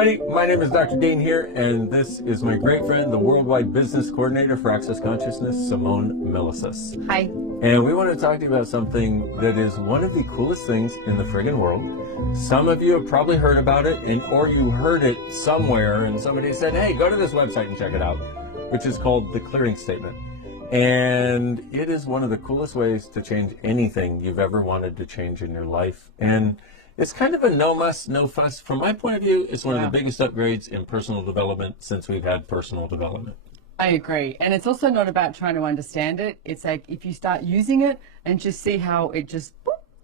everybody, my name is Dr. Dain here, and this is my great friend, the Worldwide Business Coordinator for Access Consciousness, Simone Milicis. Hi. And we want to talk to you about something that is one of the coolest things in the friggin' world. Some of you have probably heard about it, or you heard it somewhere, and somebody said, hey, go to this website and check it out, which is called the clearing statement. And it is one of the coolest ways to change anything you've ever wanted to change in your life. And it's kind of a no muss, no fuss. From my point of view, it's one of the biggest upgrades in personal development since we've had personal development. I agree. And it's also not about trying to understand it. It's like if you start using it and just see how it just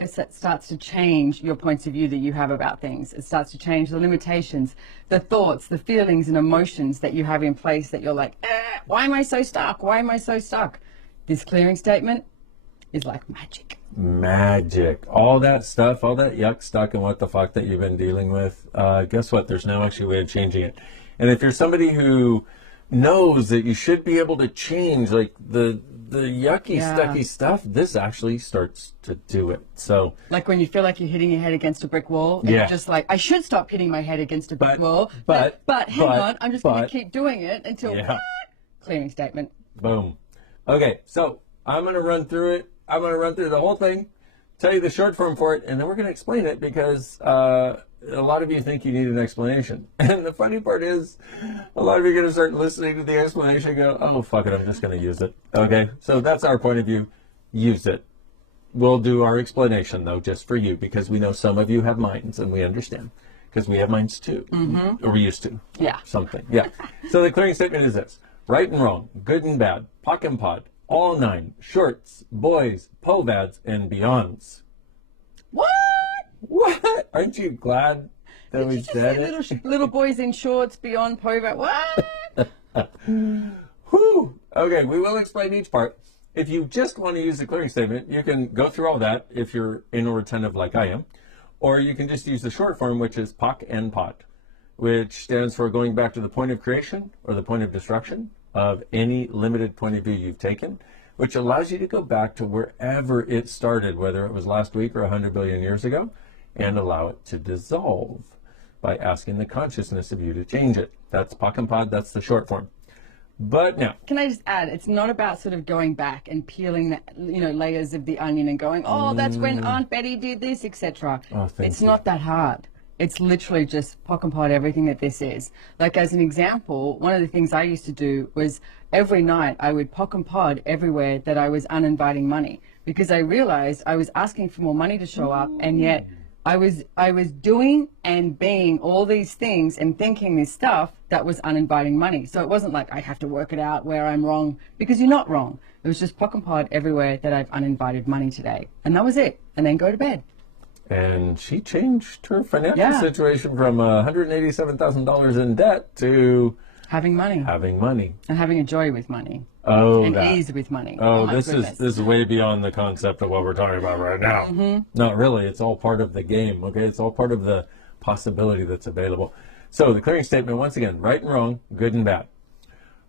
it starts to change your points of view that you have about things. It starts to change the limitations, the thoughts, the feelings and emotions that you have in place that you're like, why am I so stuck? Why am I so stuck? This clearing statement is like magic. Magic. All that stuff, all that yuck stuck and what the fuck that you've been dealing with, guess what? There's now actually a way of changing it. And if you're somebody who knows that you should be able to change like the yucky, stucky stuff, this actually starts to do it. So like when you feel like you're hitting your head against a brick wall, and you're just like, I should stop hitting my head against a brick wall. But hang on, I'm just going to keep doing it until clearing statement. Boom. Okay, so I'm going to run through it. I'm going to run through the whole thing, tell you the short form for it, and then we're going to explain it because a lot of you think you need an explanation. And the funny part is, a lot of you are going to start listening to the explanation and go, oh, fuck it, I'm just going to use it. Okay, so that's our point of view. Use it. We'll do our explanation, though, just for you, because we know some of you have minds, and we understand, because we have minds, too. Or we used to. Yeah. Something. Yeah. So the clearing statement is this. Right and wrong, good and bad, POC and POD, all nine, shorts, boys, povads, and beyonds. What? What? Aren't you glad that we said it? Little boys in shorts, beyond povad. What? Whew. Okay, we will explain each part. If you just want to use the clearing statement, you can go through all that if you're anal retentive like I am. Or you can just use the short form, which is POC and POD, which stands for going back to the point of creation or the point of destruction of any limited point of view you've taken, which allows you to go back to wherever it started, whether it was last week or 100 billion years ago, and allow it to dissolve by asking the consciousness of you to change it. That's POC and POD, that's the short form. But now, can I just add, it's not about sort of going back and peeling the, layers of the onion and going, oh, that's when Aunt Betty did this, etc. It's not that hard. It's literally just POC and POD everything that this is. Like as an example, one of the things I used to do was every night I would POC and POD everywhere that I was uninviting money, because I realized I was asking for more money to show up, and yet I was doing and being all these things and thinking this stuff that was uninviting money. So it wasn't like I have to work it out where I'm wrong, because you're not wrong. It was just POC and POD everywhere that I've uninvited money today. And that was it. And then go to bed. And she changed her financial situation from $187,000 in debt to having money. Having money. And having a joy with money. Oh, and ease with money. Oh, this is way beyond the concept of what we're talking about right now. Not really. It's all part of the game, okay? It's all part of the possibility that's available. So the clearing statement, once again, right and wrong, good and bad.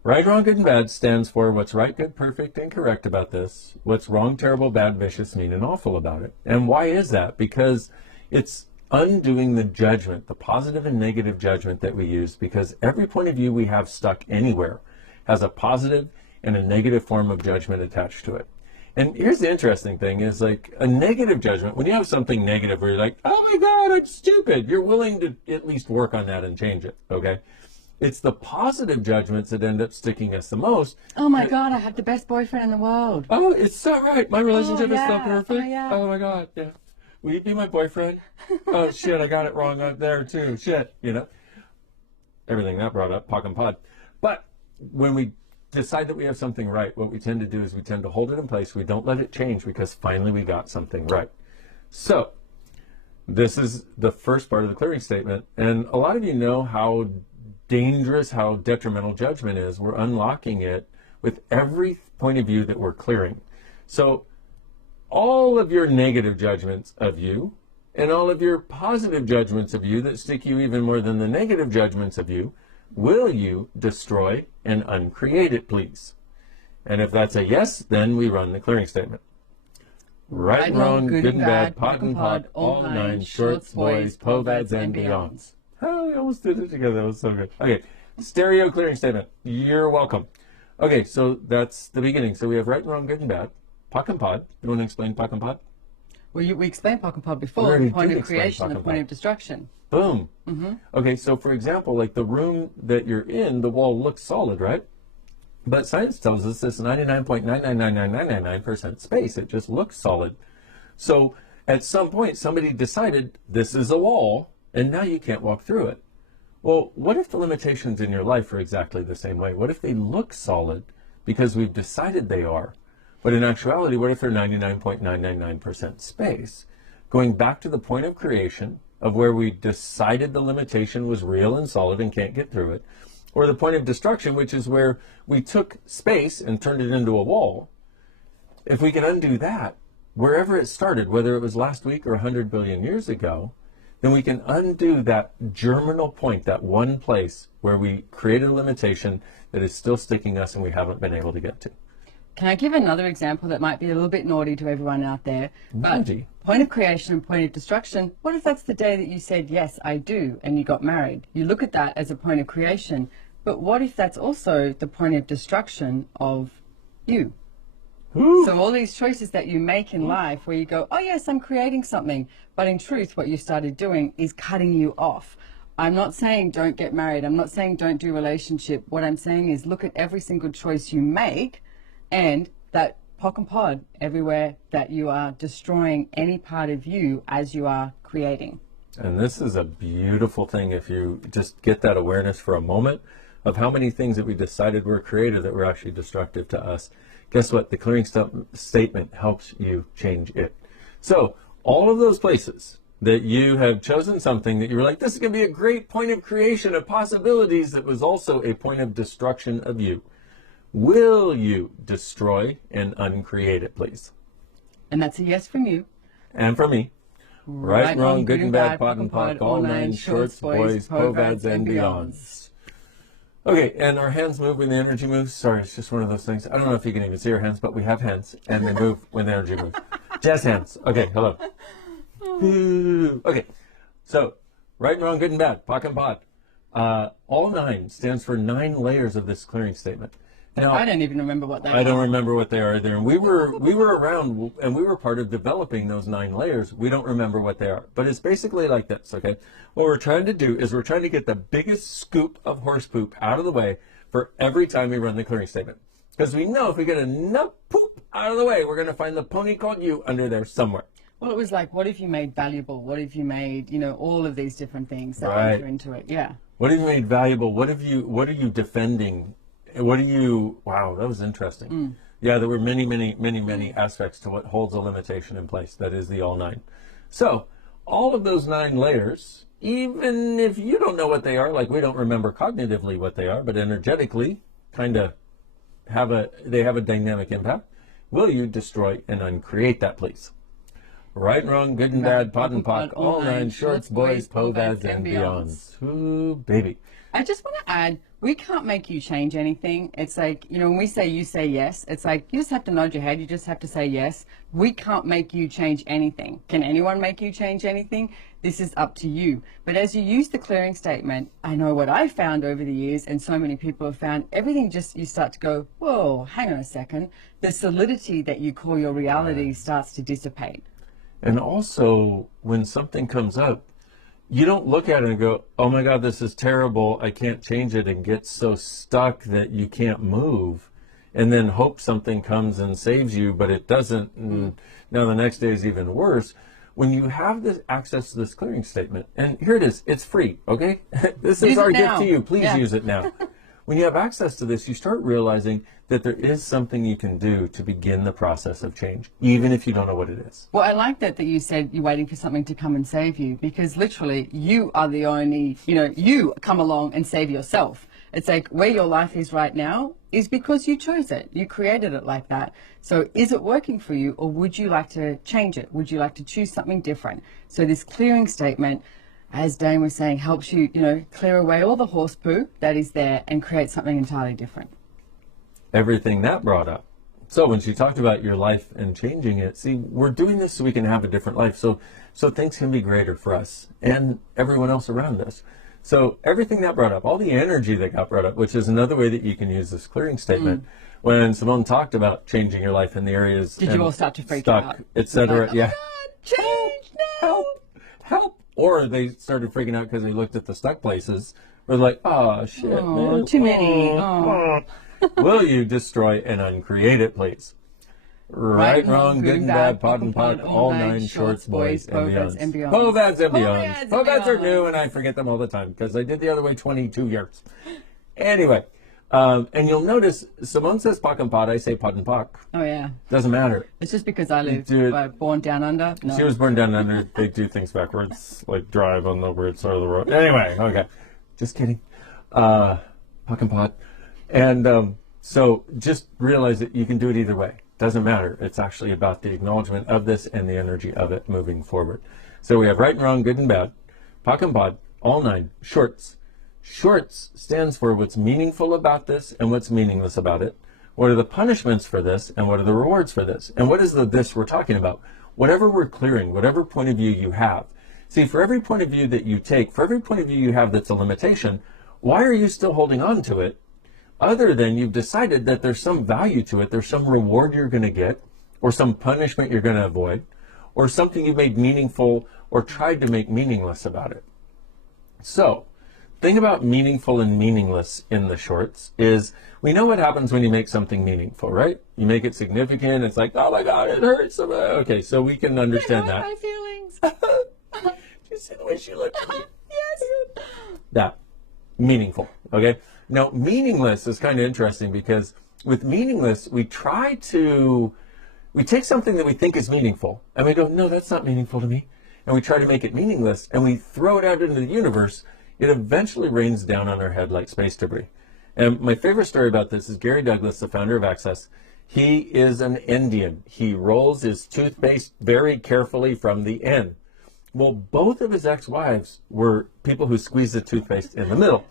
Right, wrong, good, and bad stands for what's right, good, perfect, and correct about this. What's wrong, terrible, bad, vicious, mean, and awful about it. And why is that? Because it's undoing the judgment, the positive and negative judgment that we use, because every point of view we have stuck anywhere has a positive and a negative form of judgment attached to it. And here's the interesting thing is, like, a negative judgment, when you have something negative where you're like, oh my God, I'm stupid, you're willing to at least work on that and change it, okay? It's the positive judgments that end up sticking us the most. Oh my God, I have the best boyfriend in the world. Oh, it's so right. My relationship is so perfect. Oh my God, yeah. Will you be my boyfriend? Oh shit, I got it wrong up there too. Shit, everything that brought up, POC and POD. But when we decide that we have something right, what we tend to do is we tend to hold it in place. We don't let it change because finally we got something right. So this is the first part of the clearing statement. And a lot of you know how dangerous, how detrimental judgment is. We're unlocking it with every point of view that we're clearing. So all of your negative judgments of you and all of your positive judgments of you that stick you even more than the negative judgments of you, will you destroy and uncreate it, please? And if that's a yes, then we run the clearing statement. Right and wrong, good and bad, POC and POD, all nine, shorts, boys, povads, and beyonds. Oh, we almost did it together. That was so good. Okay, stereo clearing statement. You're welcome. Okay, so that's the beginning. So we have right and wrong, good and bad. Pock and pod. You want to explain pock and pod? Well, we explained pock and pod before. The point of creation, the point of destruction. Boom. Okay, so for example, like the room that you're in, the wall looks solid, right? But science tells us this 99.9999999% space. It just looks solid. So at some point, somebody decided this is a wall, and now you can't walk through it. Well, what if the limitations in your life are exactly the same way? What if they look solid because we've decided they are? But in actuality, what if they're 99.999% space? Going back to the point of creation, of where we decided the limitation was real and solid and can't get through it, or the point of destruction, which is where we took space and turned it into a wall. If we can undo that, wherever it started, whether it was last week or 100 billion years ago, then we can undo that germinal point, that one place where we created a limitation that is still sticking us and we haven't been able to get to. Can I give another example that might be a little bit naughty to everyone out there? Naughty. Point of creation and point of destruction. What if that's the day that you said, yes, I do, and you got married? You look at that as a point of creation, but what if that's also the point of destruction of you? Ooh. So all these choices that you make in life where you go, oh yes, I'm creating something, but in truth what you started doing is cutting you off. I'm not saying don't get married. I'm not saying don't do relationship. What I'm saying is look at every single choice you make and that pock and pod everywhere that you are destroying any part of you as you are creating. And this is a beautiful thing if you just get that awareness for a moment of how many things that we decided were created that were actually destructive to us. Guess what? The clearing statement helps you change it. So all of those places that you have chosen something that you were like, this is going to be a great point of creation of possibilities, that was also a point of destruction of you. Will you destroy and uncreate it, please? And that's a yes from you. And from me. Right, wrong, good and bad, pot and pot, all nine shorts, boys, povads, and beyonds. Okay, and our hands move when the energy moves. Sorry, it's just one of those things. I don't know if you can even see our hands, but we have hands, and they move when the energy moves. Jazz hands. Okay, hello. Okay, so right, wrong, good and bad, pock and pot. All nine stands for 9 layers of this clearing statement. Now, I don't even remember what they are. I don't remember what they are either. And we were around, and we were part of developing those 9 layers. We don't remember what they are. But it's basically like this, okay? What we're trying to do is we're trying to get the biggest scoop of horse poop out of the way for every time we run the clearing statement. Because we know if we get enough poop out of the way, we're going to find the pony called you under there somewhere. Well, it was like, what if you made valuable? What if you made, you know, all of these different things that enter into it? Yeah. What have you made valuable? What are you defending? What do you, wow, that was interesting. Yeah, there were many aspects to what holds a limitation in place. That is the all 9. So all of those 9 layers, even if you don't know what they are, like we don't remember cognitively what they are, but energetically kind of they have a dynamic impact. Will you destroy and uncreate that, please? Right, wrong, good and bad, pot and pock, all 9 shorts, boys, povads, and beyonds. Ooh, baby. I just want to add, we can't make you change anything. It's like, you know, when we say you say yes, it's like you just have to nod your head. You just have to say yes. We can't make you change anything. Can anyone make you change anything? This is up to you. But as you use the clearing statement, I know what I found over the years, and so many people have found, everything just, you start to go, whoa, hang on a second. The solidity that you call your reality starts to dissipate. And also, when something comes up, you don't look at it and go, oh my God, this is terrible, I can't change it, and get so stuck that you can't move, and then hope something comes and saves you, but it doesn't, and now the next day is even worse. When you have this access to this clearing statement, and here it is, it's free, okay? This is our gift to you, please use it now. When you have access to this, you start realizing that there is something you can do to begin the process of change, even if you don't know what it is. Well, I like that you said you're waiting for something to come and save you, because literally you are the only, you know, you come along and save yourself. It's like where your life is right now is because you chose it. You created it like that. So is it working for you, or would you like to change it? Would you like to choose something different? So this clearing statement, as Dain was saying, helps you, you know, clear away all the horse poo that is there and create something entirely different. Everything that brought up. So when she talked about your life and changing it, see, we're doing this so we can have a different life. So things can be greater for us and everyone else around us. So everything that brought up, all the energy that got brought up, which is another way that you can use this clearing statement. When Simone talked about changing your life in the areas, did you all start to freak stuck, out, etc. like, oh yeah, my God, change now. Help! Or they started freaking out because they looked at the stuck places. We're like, oh shit, man, too many. Oh. Will you destroy and uncreate it, please? Right, wrong, good and bad, pod and pod, all nine shorts, boys, and beyonds. Povads and beyonds. Povads are new, and I forget them all the time because I did the other way 22 years. Anyway, and you'll notice Simone says pock and pod, I say pod and pock. Oh, yeah. Doesn't matter. It's just because I live born down under. No. She was born down under. They do things backwards, like drive on the weird side of the road. Anyway, okay. Just kidding. Pock and pod. And so just realize that you can do it either way. Doesn't matter. It's actually about the acknowledgement of this and the energy of it moving forward. So we have right and wrong, good and bad, pock and pod, all nine, shorts. Shorts stands for what's meaningful about this and what's meaningless about it. What are the punishments for this and what are the rewards for this? And what is the this we're talking about? Whatever we're clearing, whatever point of view you have. See, for every point of view that you take, for every point of view you have that's a limitation, why are you still holding on to it? Other than you've decided that there's some value to it, there's some reward you're going to get, or some punishment you're going to avoid, or something you made meaningful or tried to make meaningless about it. So, thing about meaningful and meaningless in the shorts is we know what happens when you make something meaningful, right? You make it significant, it's like, oh my God, it hurts. Okay, so we can understand that. My feelings. Do you see the way she looked at me? Yes. That. Meaningful, okay? Now, meaningless is kind of interesting because with meaningless, we take something that we think is meaningful and we go, no, that's not meaningful to me. And we try to make it meaningless and we throw it out into the universe. It eventually rains down on our head like space debris. And my favorite story about this is Gary Douglas, the founder of Access. He is an Indian. He rolls his toothpaste very carefully from the end. Well, both of his ex-wives were people who squeezed the toothpaste in the middle.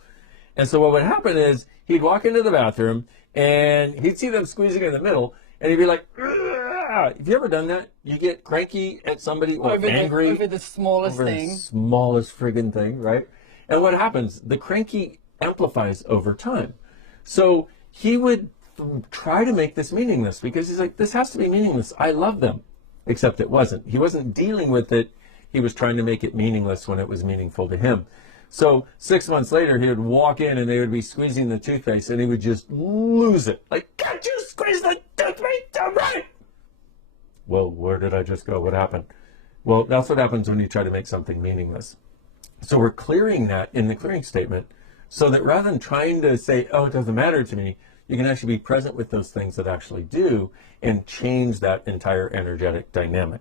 And so what would happen is he'd walk into the bathroom and he'd see them squeezing in the middle and he'd be like, ugh. Have you ever done that? You get cranky at somebody or angry over the smallest thing. The smallest friggin' thing, right? And what happens? The cranky amplifies over time. So he would try to make this meaningless because he's like, this has to be meaningless. I love them. Except it wasn't. He wasn't dealing with it. He was trying to make it meaningless when it was meaningful to him. So 6 months later, he would walk in and they would be squeezing the toothpaste and he would just lose it. Like, can't you squeeze the toothpaste right? Well, where did I just go? What happened? Well, that's what happens when you try to make something meaningless. So we're clearing that in the clearing statement so that rather than trying to say, oh, it doesn't matter to me, you can actually be present with those things that actually do and change that entire energetic dynamic.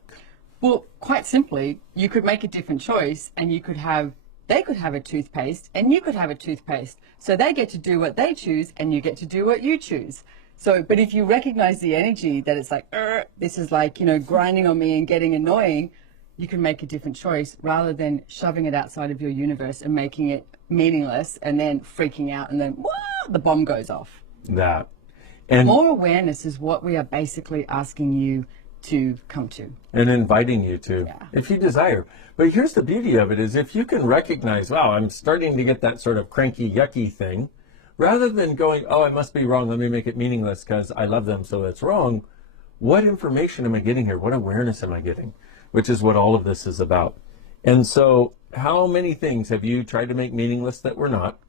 Well, quite simply, you could make a different choice and they could have a toothpaste and you could have a toothpaste. So they get to do what they choose and you get to do what you choose. So, but if you recognize the energy that it's like, this is like, grinding on me and getting annoying, you can make a different choice rather than shoving it outside of your universe and making it meaningless and then freaking out and then the bomb goes off. That. And more awareness is what we are basically asking you to come to. And inviting you to, if you desire. But here's the beauty of it is if you can recognize, wow, I'm starting to get that sort of cranky, yucky thing, rather than going, oh, I must be wrong, let me make it meaningless because I love them, so that's wrong. What information am I getting here? What awareness am I getting? Which is what all of this is about. And so how many things have you tried to make meaningless that were not,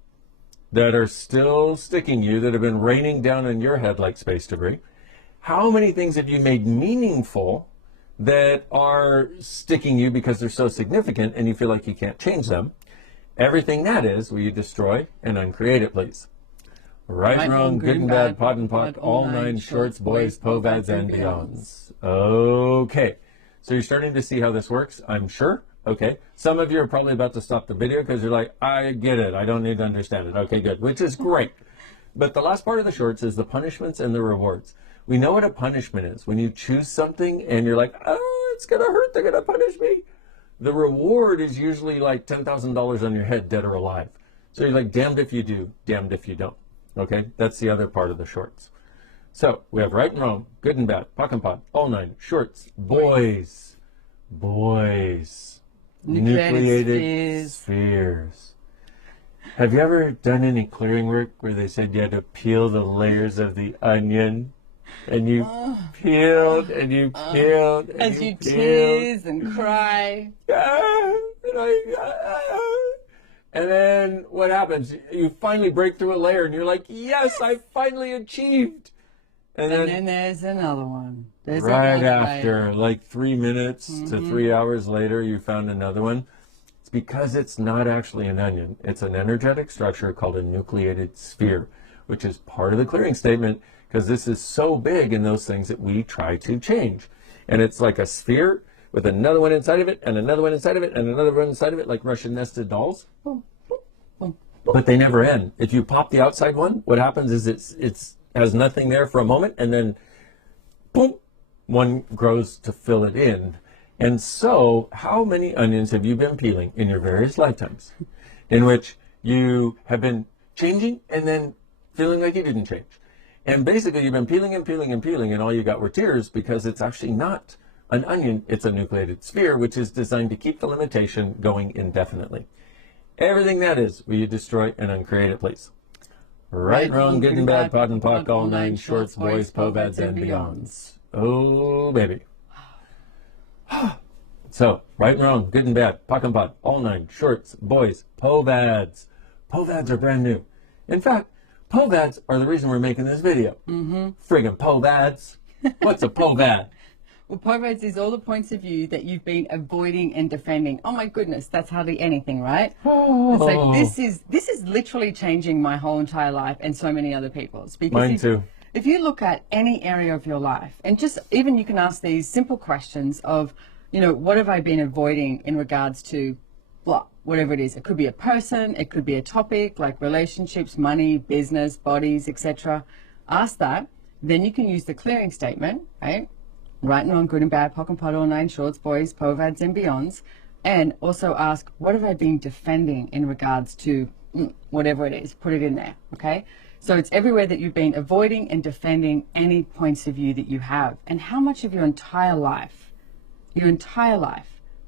that are still sticking you, that have been raining down on your head like space debris? How many things have you made meaningful that are sticking you because they're so significant and you feel like you can't change them? Everything that is, will you destroy and uncreate it, please? Right, wrong, good and bad, pod and pod, all nine shorts, boys, povads, and beyonds. Okay, so you're starting to see how this works, I'm sure. Okay, some of you are probably about to stop the video because you're like, I get it, I don't need to understand it. Okay, good, which is great. But the last part of the shorts is the punishments and the rewards. We know what a punishment is. When you choose something and you're like, oh, it's going to hurt, they're going to punish me. The reward is usually like $10,000 on your head, dead or alive. So you're like, damned if you do, damned if you don't. Okay, that's the other part of the shorts. So we have right and wrong, good and bad, pock and pod, all nine, shorts, boys, nucleated spheres. Have you ever done any clearing work where they said you had to peel the layers of the onion? And you peeled and you peeled and as you you peeled. tease and cry. And then what happens? You finally break through a layer and you're like, yes, I finally achieved. And then there's another one. There's right another after, like 3 minutes to 3 hours later, you found another one. It's because it's not actually an onion. It's an energetic structure called a nucleated sphere, which is part of the clearing statement, because this is so big in those things that we try to change. And it's like a sphere with another one inside of it, and another one inside of it, and another one inside of it, like Russian nested dolls. But they never end. If you pop the outside one, what happens is it's has nothing there for a moment, and then boom, one grows to fill it in. And so, how many onions have you been peeling in your various lifetimes in which you have been changing and then feeling like you didn't change? And basically, you've been peeling and peeling and peeling, and all you got were tears, because it's actually not an onion. It's a nucleated sphere, which is designed to keep the limitation going indefinitely. Everything that is, will you destroy and uncreate it, please? Right, wrong, good and bad, pot and pock, all nine shorts, boys, povads, and beyonds. Oh, baby. So, right and wrong, good and bad, pock and pot, all nine shorts, boys, povads. Povads are brand new. In fact, povads are the reason we're making this video. Friggin' povads. What's a povad? Well, povads is all the points of view that you've been avoiding and defending. Oh my goodness, that's hardly anything, right? It's like, this is literally changing my whole entire life and so many other people's. Because Mine too. If you look at any area of your life, and just even you can ask these simple questions of, you know, what have I been avoiding in regards to blah, whatever it is. It could be a person, it could be a topic like relationships, money, business, bodies, etc. Ask that. Then you can use the clearing statement, right? Right and wrong, good and bad, pock and pot, all nine shorts, boys, povads, and beyonds. And also ask, what have I been defending in regards to whatever it is? Put it in there, okay? So it's everywhere that you've been avoiding and defending any points of view that you have. And how much of your entire life,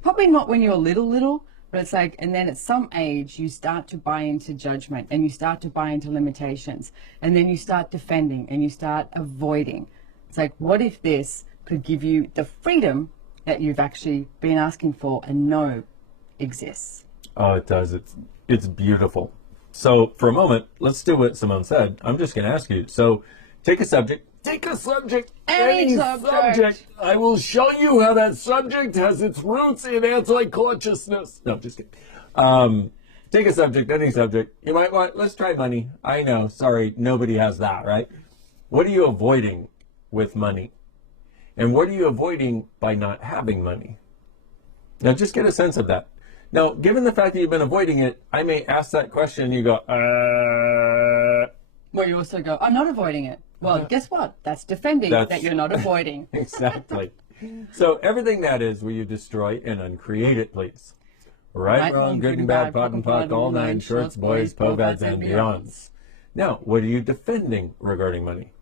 probably not when you're little, but it's like, and then at some age, you start to buy into judgment and you start to buy into limitations. And then you start defending and you start avoiding. It's like, what if this could give you the freedom that you've actually been asking for and know exists? Oh, it does. It's beautiful. So for a moment, let's do what Simone said. I'm just going to ask you. So take a subject. Any subject. I will show you how that subject has its roots in anti-consciousness. No, just kidding. Take a subject, any subject. You might want, let's try money. I know, sorry, nobody has that, right? What are you avoiding with money? And what are you avoiding by not having money? Now, just get a sense of that. Now, given the fact that you've been avoiding it, I may ask that question and you go, Well, you also go, I'm not avoiding it. Well, guess what? That's defending that you're not avoiding. Exactly. So everything that is, will you destroy and uncreate it, please? Right, wrong, good and bad, pot and pock, all nine shorts, boys, povads, and beyonds. Now, what are you defending regarding money?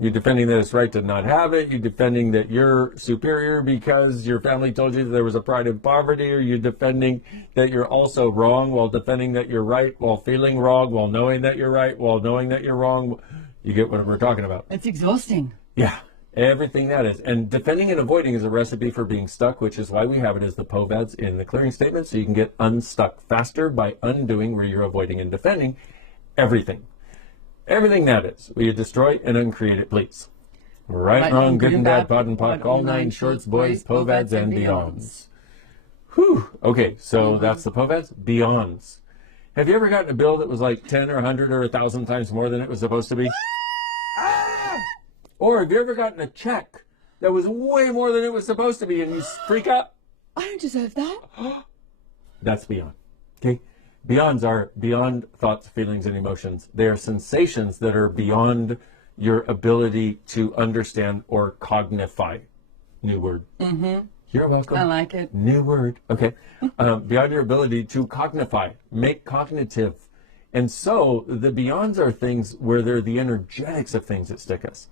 You're defending that it's right to not have it. You're defending that you're superior because your family told you that there was a pride in poverty. Or you're defending that you're also wrong while defending that you're right, while feeling wrong, while knowing that you're right, while knowing that you're wrong. You get what we're talking about. It's exhausting. Yeah, everything that is. And defending and avoiding is a recipe for being stuck, which is why we have it as the povads in the clearing statement, so you can get unstuck faster by undoing where you're avoiding and defending everything. Everything that is, will you destroy and uncreate it, please? Right, wrong, good and bad, pot and pock, all nine shorts, boys, povads, and beyonds. Whew. Okay, so that's the povads. Beyonds. Have you ever gotten a bill that was like 10 or 100 or 1,000 times more than it was supposed to be? Or have you ever gotten a check that was way more than it was supposed to be and you freak out? I don't deserve that. That's beyond. Okay? Beyonds are beyond thoughts, feelings, and emotions. They are sensations that are beyond your ability to understand or cognify. New word. Mm-hmm. You're welcome. I like it. New word. Okay. Beyond your ability to cognify, make cognitive. And so the beyonds are things where they're the energetics of things that stick us.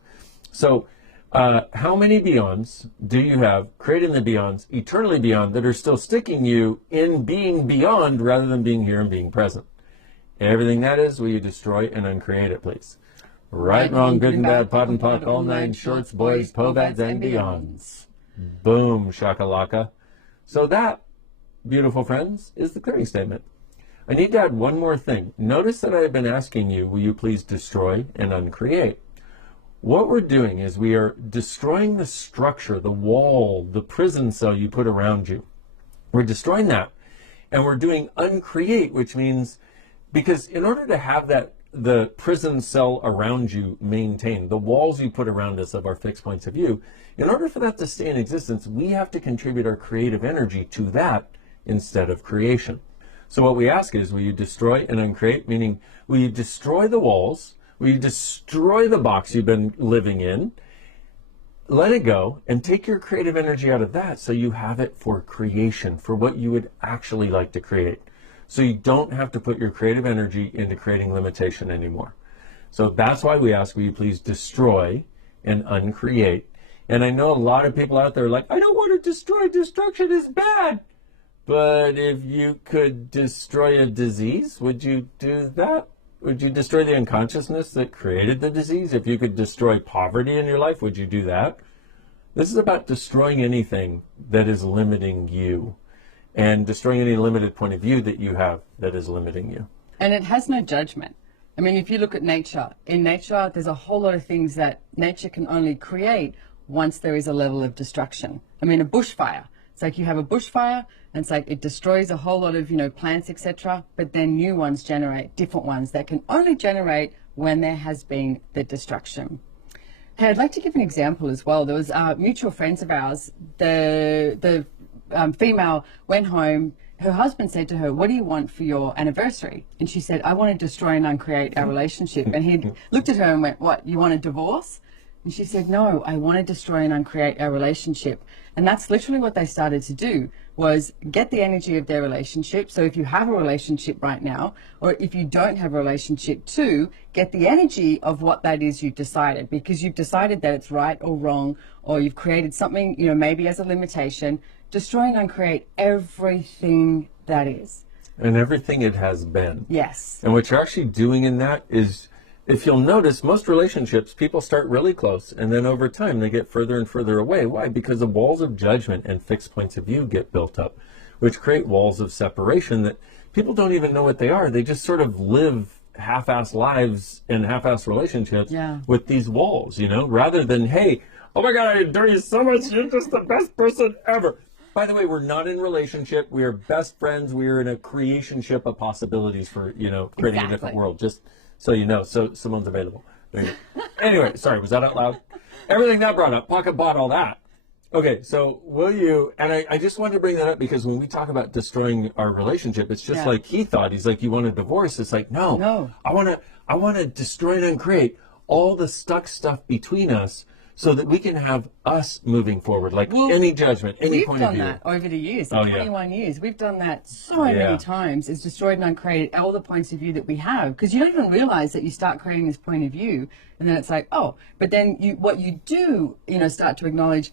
So how many beyonds do you have created in the beyonds, eternally beyond, that are still sticking you in being beyond rather than being here and being present? Everything that is, will you destroy and uncreate it, please? Right, wrong, good and bad, pot and pock, all nine shorts, boys, povads, and beyonds. Boom, shakalaka. So that, beautiful friends, is the clearing statement. I need to add one more thing. Notice that I've been asking you, will you please destroy and uncreate? What we're doing is we are destroying the structure, the wall, the prison cell you put around you. We're destroying that. And we're doing uncreate, which means, because in order to have that, the prison cell around you maintained, the walls you put around us of our fixed points of view, in order for that to stay in existence, we have to contribute our creative energy to that instead of creation. So what we ask is, will you destroy and uncreate? Meaning, will you destroy the walls? Will you destroy the box you've been living in? Let it go and take your creative energy out of that so you have it for creation, for what you would actually like to create. So you don't have to put your creative energy into creating limitation anymore. So that's why we ask, will you please destroy and uncreate? And I know a lot of people out there are like, I don't want to destroy. Destruction is bad. But if you could destroy a disease, would you do that? Would you destroy the unconsciousness that created the disease? If you could destroy poverty in your life, would you do that? This is about destroying anything that is limiting you and destroying any limited point of view that you have that is limiting you. And it has no judgment. I mean, if you look at nature, in nature, there's a whole lot of things that nature can only create once there is a level of destruction. I mean, a bushfire. It's like you have a bushfire, and it's like it destroys a whole lot of, plants, etc. But then new ones generate, different ones that can only generate when there has been the destruction. Hey, I'd like to give an example as well. There was mutual friends of ours. The female went home. Her husband said to her, what do you want for your anniversary? And she said, I want to destroy and uncreate our relationship. And he looked at her and went, what, you want a divorce? And she said, no, I want to destroy and uncreate our relationship. And that's literally what they started to do, was get the energy of their relationship. So if you have a relationship right now, or if you don't have a relationship too, get the energy of what that is you've decided, because you've decided that it's right or wrong, or you've created something, maybe as a limitation. Destroy and uncreate everything that is. And everything it has been. Yes. And what you're actually doing in that is, if you'll notice, most relationships, people start really close, and then over time they get further and further away. Why? Because the walls of judgment and fixed points of view get built up, which create walls of separation that people don't even know what they are. They just sort of live half-assed lives and half-assed relationships with these walls, rather than, hey, oh my God, I adore you so much. You're just the best person ever. By the way, we're not in a relationship. We are best friends. We are in a creationship of possibilities for, creating a different world. Just so you know, so someone's available. Anyway, sorry, was that out loud? Everything that brought up, pocket bought all that. Okay, so will you, and I just wanted to bring that up because when we talk about destroying our relationship, it's just like he thought. He's like, you want a divorce? It's like, no. I want to destroy and uncreate all the stuck stuff between us, so that we can have us moving forward, like any judgment, any point of view. We've done that over the years, 21 years. We've done that so many times. It's destroyed and uncreated all the points of view that we have, because you don't even realize that you start creating this point of view, and then it's like, but then what you do, start to acknowledge,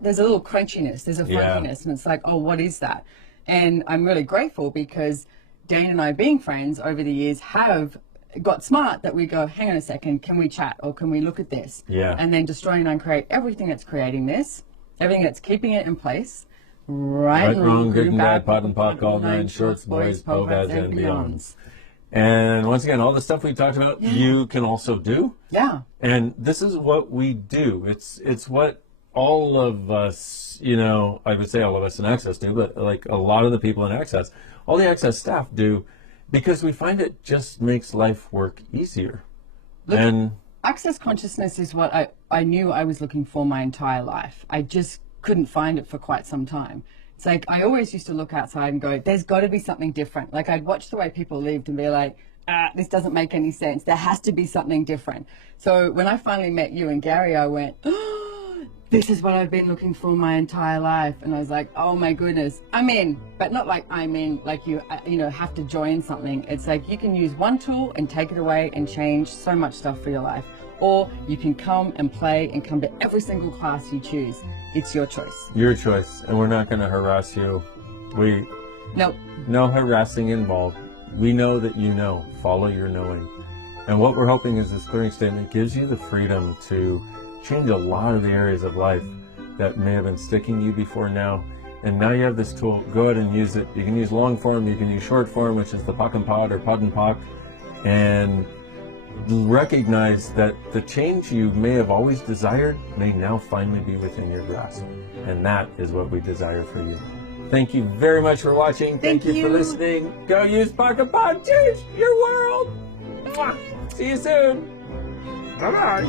there's a little crunchiness, there's a funniness, and it's like, what is that? And I'm really grateful because Dain and I, being friends over the years, have got smart that we go, hang on a second, can we chat, or can we look at this? And then destroy and uncreate everything that's creating this, everything that's keeping it in place. Right, wrong, good and bad, pot and pock, all nine shorts, boys, povads, and beyonds. And once again, all the stuff we talked about, you can also do. And this is what we do. It's what all of us, I would say all of us in Access do, but like a lot of the people in Access, all the Access staff do, because we find it just makes life work easier. Look, and Access consciousness is what I knew I was looking for my entire life. I just couldn't find it for quite some time. It's like I always used to look outside and go, there's got to be something different. Like I'd watch the way people lived and be like, this doesn't make any sense. There has to be something different. So when I finally met you and Gary, I went, this is what I've been looking for my entire life. And I was like, oh my goodness, I'm in. But not like I'm in, like you have to join something. It's like you can use one tool and take it away and change so much stuff for your life. Or you can come and play and come to every single class you choose. It's your choice. Your choice. And we're not going to harass you. No harassing involved. we know that you know. Follow your knowing. And what we're hoping is this clearing statement gives you the freedom to change a lot of the areas of life that may have been sticking you before now. And now you have this tool. Go ahead and use it. You can use long form, you can use short form, which is the Pak and Pod or Pod and Pak, and recognize that the change you may have always desired may now finally be within your grasp. And that is what we desire for you. Thank you very much for watching. Thank you for listening. Go use Pak and Pod. Change your world. Mwah. See you soon. Bye-bye.